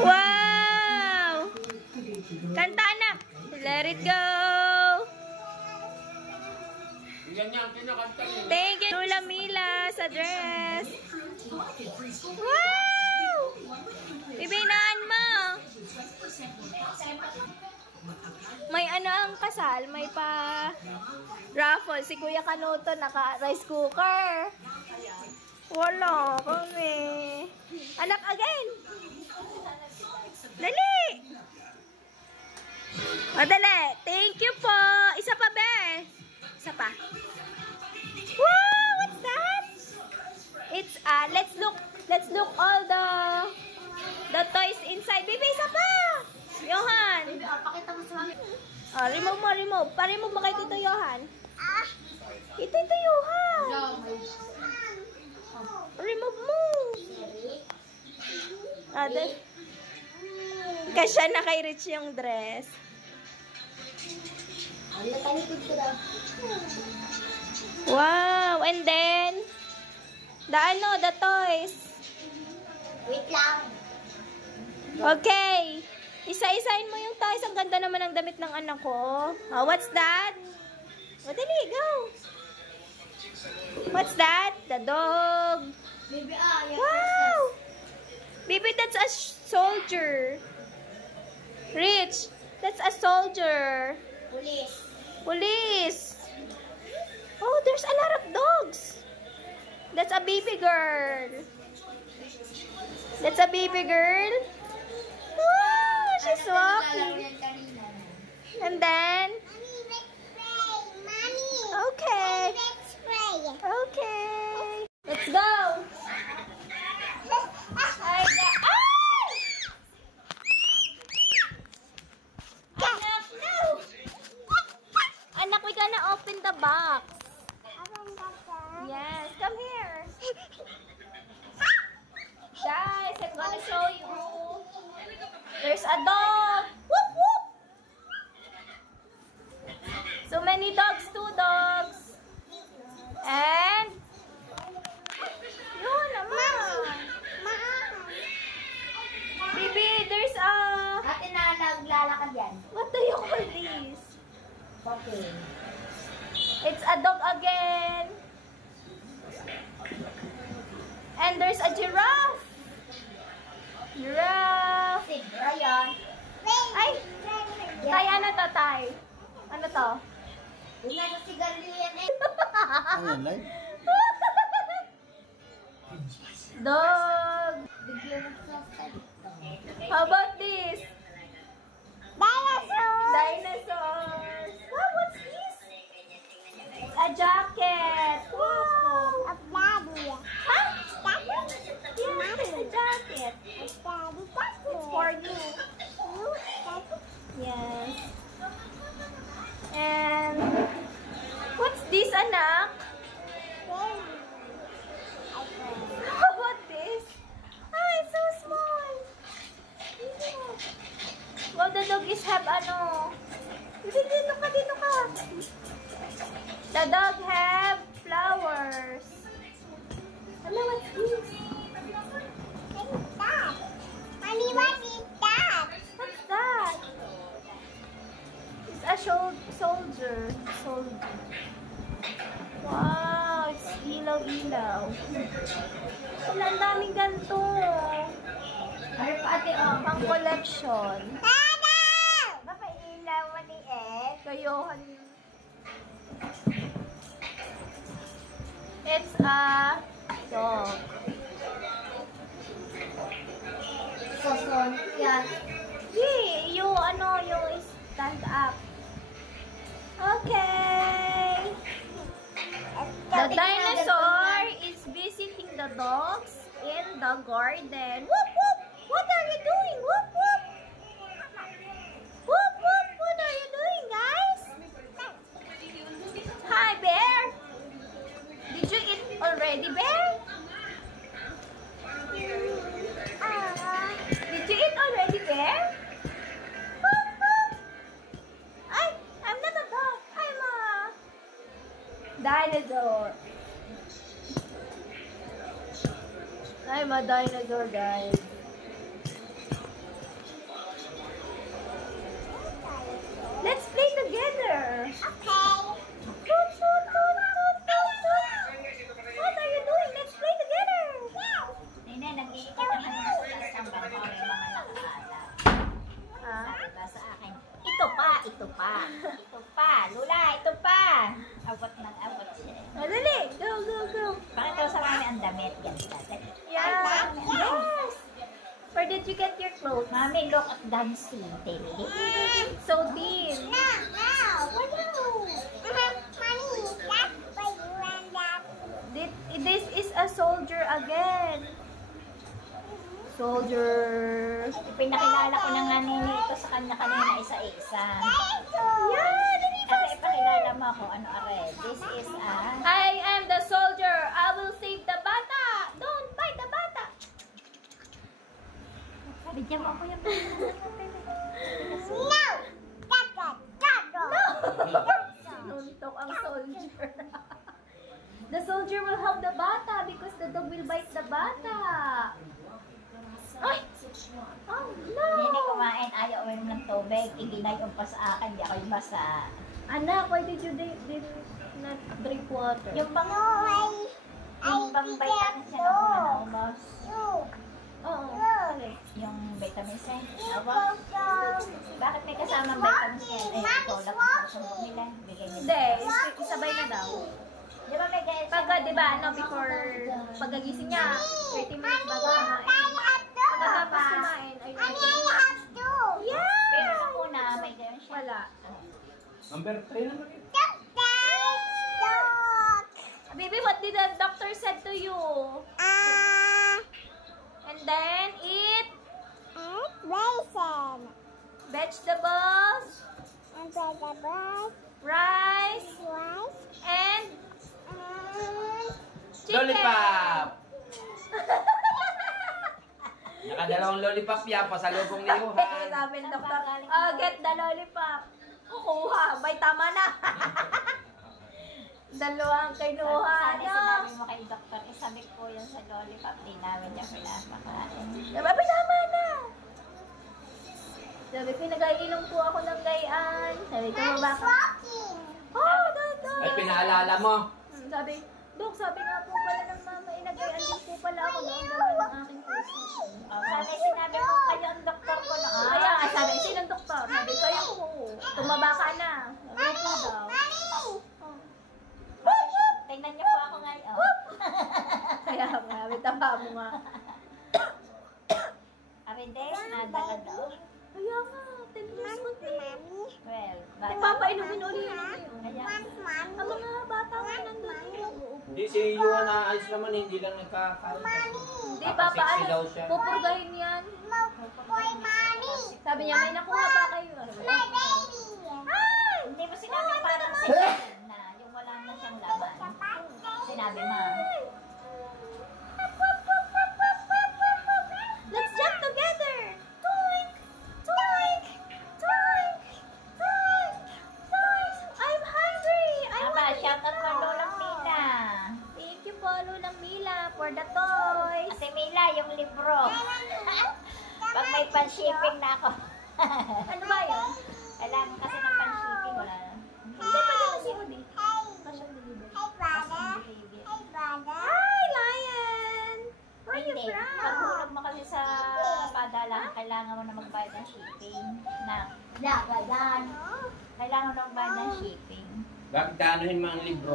Wow! Kanta anak. Let it go. Thank you, Lula Mila, sa dress. Wow! Ibinaan mo. May ano ang kasal? May pa raffle. Si Kuya Kanuto naka-rice cooker. Wala kami. Anak again. Dali. O, dali. Thank you po. Isa pa, be. Isa pa. Wow, what's that? It's, let's look all the toys inside. Baby, isa pa. Johan. Pakita mo sa akin. Remove. Pa-remove mo kay Tito Johan. Tito Johan. Remove mo. Kasya na kay Rich yung dress. Wow, and then the toys. Wait lang. Okay. Isa-isain mo yung toys. Ang ganda naman ng damit ng anak ko. Oh, what's that? O, dali, go. What's that? The dog. Baby, Wow! Baby, that's a soldier. Rich, that's a soldier. Police. Oh, there's a lot of dogs. That's a baby girl. Wow, she's walking. And then, okay. Let's go. Anak, we gonna open the box. Yes, come here. Guys, I'm gonna show you. There's a dog. Whoop, whoop. So many dogs, 2 dogs. And yun naman. Baby, there's a... Ate na naglalakad yan. What do you call this? Okay. It's a dog again. And there's a giraffe. Si Brian. Ay! Tay, ano to, Tay? Ano to? Yung nasa sigarilyo yan eh. Ano yan, live? Dog. Bigyan mo sa salita. How about this? Dinosaurs. Wow, what's this? A jacket. Wow. Huh? Yeah, it's a jacket. It's for you. Yes. And what's this, anak? How about this? Ah, it's so small. Well, the dog is have ano. Dito ka. The dog have flowers. Hello, what's this? Mommy, what is that? What's that? It's a soldier. Wow, it's ilaw-ilaw. Wala, ang daming ganito. Ay, pati Pang collection. Baka ilaw mo ni Ed. Kayohan. It's a dog. Soson. Yan. Yung stand up. Okay. The dinosaur is visiting the dogs in the garden. Whoop, whoop. What are you doing? Whoop, whoop. Whoop, whoop. What are you doing, guys? Hi, bear. Did you eat already, bear? Did you eat already, bear? Whoop, whoop. I'm not a dog. I'm a dinosaur. I'm a dinosaur, guys. did you get your clothes? Mommy, look at dancing. So thin. This is a soldier again. Soldier. Pinakilala ko na nga nini ito sa kanya kanina isa-isa. Yeah, Are, ipakilala mo ako. Ano, Are? This is a... I am the soldier. I will save the bata. Don't fight the bata. Bigyan mo ako yung... Sinuntok ang soldier. The soldier will help the bata because the dog will bite the bata. Ay! Oh, no! Nini kumain, ayaw uminom ng tubig. Iginay yung pa sa akin, di ako yung basa. Anak, why did you not drink water? Yung bang... Yung bang vitamin siya na una na umos. Oo. Yung vitamin C. Aba? Bakit may kasamang vitamin C? Ay, ito lang ang susunod nila. Bigay nila. Hindi, isabay na daw. Di ba may gaya Pagka, di ba, before pagkagising niya, 30 minutes bago kumain. Pagkatapos kumain, ay yeah! Pero nung una, may gaya siya. Wala. Number 3 naman yun. Baby, what did the doctor said to you? And then, eat vegetables, rice, and chicken. Lollipop! Nakadalawang lollipop yan, pasalubong ni Johan. Sabi ng doktor, get the lollipop. Kukuha, may tama na. Dalawang kinuha, Sana no? sinabi mo kay doktor, isabi ko yan sa lollipop, di namin niya pinapakain. Diba, may tama na. Sabi ko, nag-iinom po ako ng gayaan. Sabi ko, baka. Oh, doon. Ay, pinaalala mo. Sabi, Dok, sabi nga po pala ng mama, inagayan din po pala ako noong gawin ng aking puso. Sana sinabi mo kayo ang doktor ko na. Kaya nga, sabi, sinong doktor? Sabi, kayo po. Tumaba ka na. Sabi po daw. Tingnan niyo po ako ngayon. Kaya nga, may taba mo nga. Arindes, nadala daw. Kaya nga, 10 years old eh. Well, bata. Nagpapainumin uli yun ngayon. Kaya, Ang mga bata nga nandun eh. Hindi, si Johan naayos naman, hindi lang nagkakaroon. Hindi, papa, Sexy daw siya. pupurgahin yan. Sabi niya, may nakuha ba kayo? hindi mo sinabi parang second na, yung wala na siyang laman. Sinabi mo. Let's jump together! Toink! Toink! Toink! Toink! Toink! I'm hungry! I Aba, want to shout out eat ng now. Lolang Mila. Thank you po, Lolang Mila, for the toys. Ate Mila, yung libro. Pag may pan-shipping na ako. Ano ba yun? Kailangan kasi ng pan-shipping. Wala na. Hindi pa din si Udi. Cash on delivery. Hi, Lion! Where are you Hindi. from? Pag hulog mo kasi sa padala, kailangan mo na magbayad ng shipping. Kailangan mo na magbayad ng shipping. Bakit kaanuhin mo ang libro?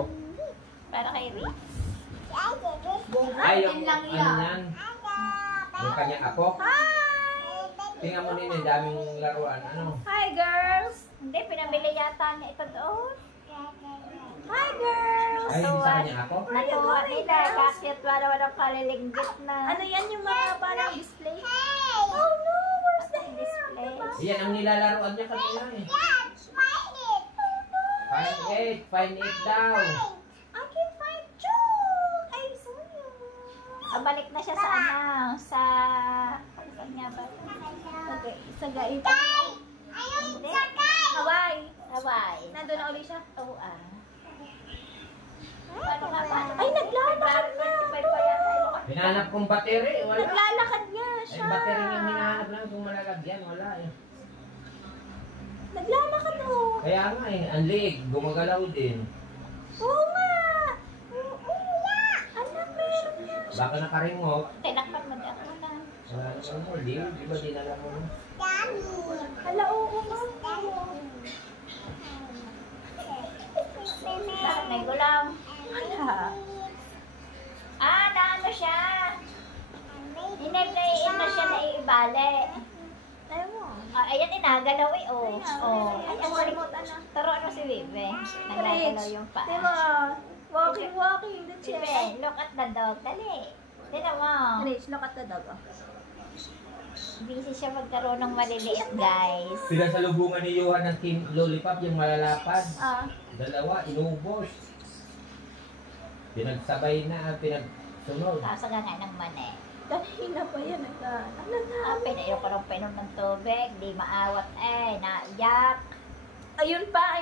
Para kay Rick. Ay, yung ano yan? Yung kanyang ako? Hi! Tingnan mo nini, daming laruan. Ano? Hi, girls! Hindi, pinabili yata niya ito doon. Hi, girls! Ay, hindi sa kanya ako? Natuwa nila. Bakit wala walang kalilinggit na. Ano yan yung mga parang display? Oh no! Where's the hair? Display. Yan ang nilalaruan niya kanina eh. Find it daw. I can find Joe! I saw you! Balik na siya sa ano, sa... Saan nga ba? Okay, sa gaita. Hindi. Hawaii. Hawaii. Nandun na ulit siya. Oo Paano nga ba? Ay, naglalakad na. Hinahanap kong battery, wala. Naglalakad niya Ay, siya. battery yung hinahanap lang kung malalagyan, wala eh. Naglalakad oh. Kaya nga eh, ang liig, gumagalaw din. Oo nga. Anak, meron niya. Baka naka-remote. Tinakpan mo di ako na. Wala naman mo, di ba dinala mo mo? Hala, oo nga. Bakit may gulaw? Wala. Ah, naano siya? Hinay-nayin na siya na iibali. Ayaw mo. Ayan, inagalaw eh. Oh. Oh. Ay, ang galing. Kalimutan na. Taro ano si Bebe. Nagagalaw yung paa. Diba? Walking the chair. Bebe, look at the dog. Dali. Tignan mo. Rich, look at the dog. Oh. Busy siya magkaroon ng maliliit, guys. Pinasalubungan ni Johan ng King Lollipop, yung malalapad. Ah. Dalawa, inubos. Pinagsabay na, pinagsunod. Kaso nga ng mani. Kanina pa yan. Ano na? Pinayo ko ng pinom ng tubig. Di maawat eh. Naiyak. Ayun pa.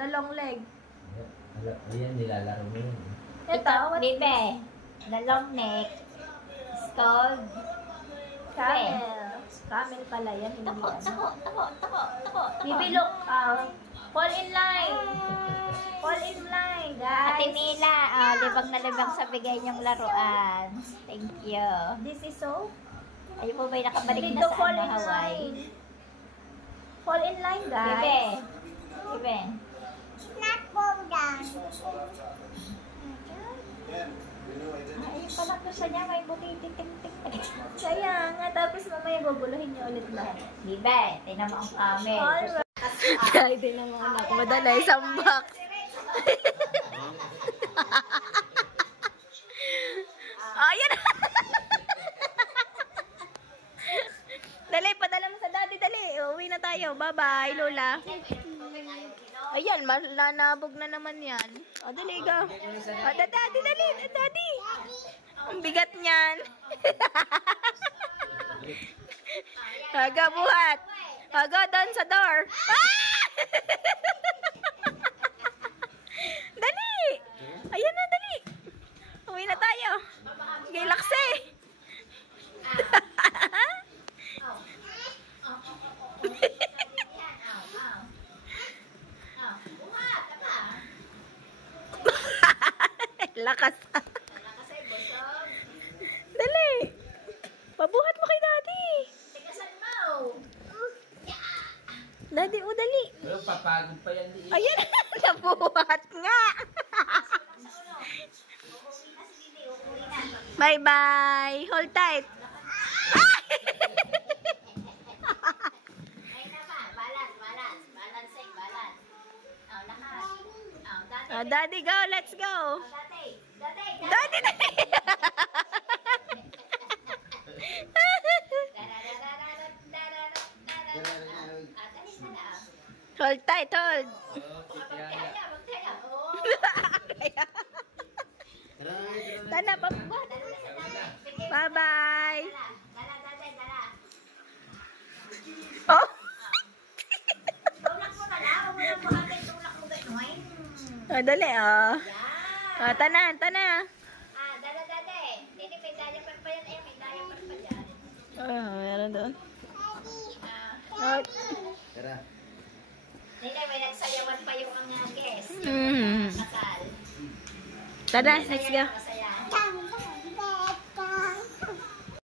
The long leg. Ayan, nilalaro mo yun. Ito, what? Bebe. The long neck. Stalled. Camel. Camel pala yan. Hindi Tako. Bibi, look. Fall in line. Fall in line, guys. Ate Mila, libang na libang sa bigay niyong laruan. Thank you. This is so. Ayun po ba'y nakabalik na Dito, sa fall ano, in Hawaii? line. Fall in line, guys. Bebe. Bebe. Not fall down. Ayun pala ko sa niya, may bukiti-ting-ting. Kaya nga, tapos mamaya guguluhin niyo ulit lahat. Bebe, tinan mo ang camel. Alright. Kaya din ang mga anak. Madala, isang box. Ayan! Dali, padala mo sa daddy, dali. Uwi na tayo. Bye-bye, Lola. Ayan, malanabog na naman yan. O, dali, go. O, daddy, dali. Daddy. Ang bigat niyan. Haga, buhat. Haga, doon sa door. Ah! Dali. Ayan na, dali. Uwi na tayo. Gilaksi. Lakas. Dali. Pabuhat mo kay daddy. Daddy, o dali. Pero papagod pa yan. Ayan, nabuhat nga. Bye-bye. Hold tight. Daddy, go. Let's go. Daddy, daddy. Hold tight, hold. Tana, pabuhat. Bye-bye. Oh. Oh, dali, oh. Oh, tana. Oh, meron doon. Oh. May nagsayawan pa yung mga guest. Mm. Kasal. Tara, let's go.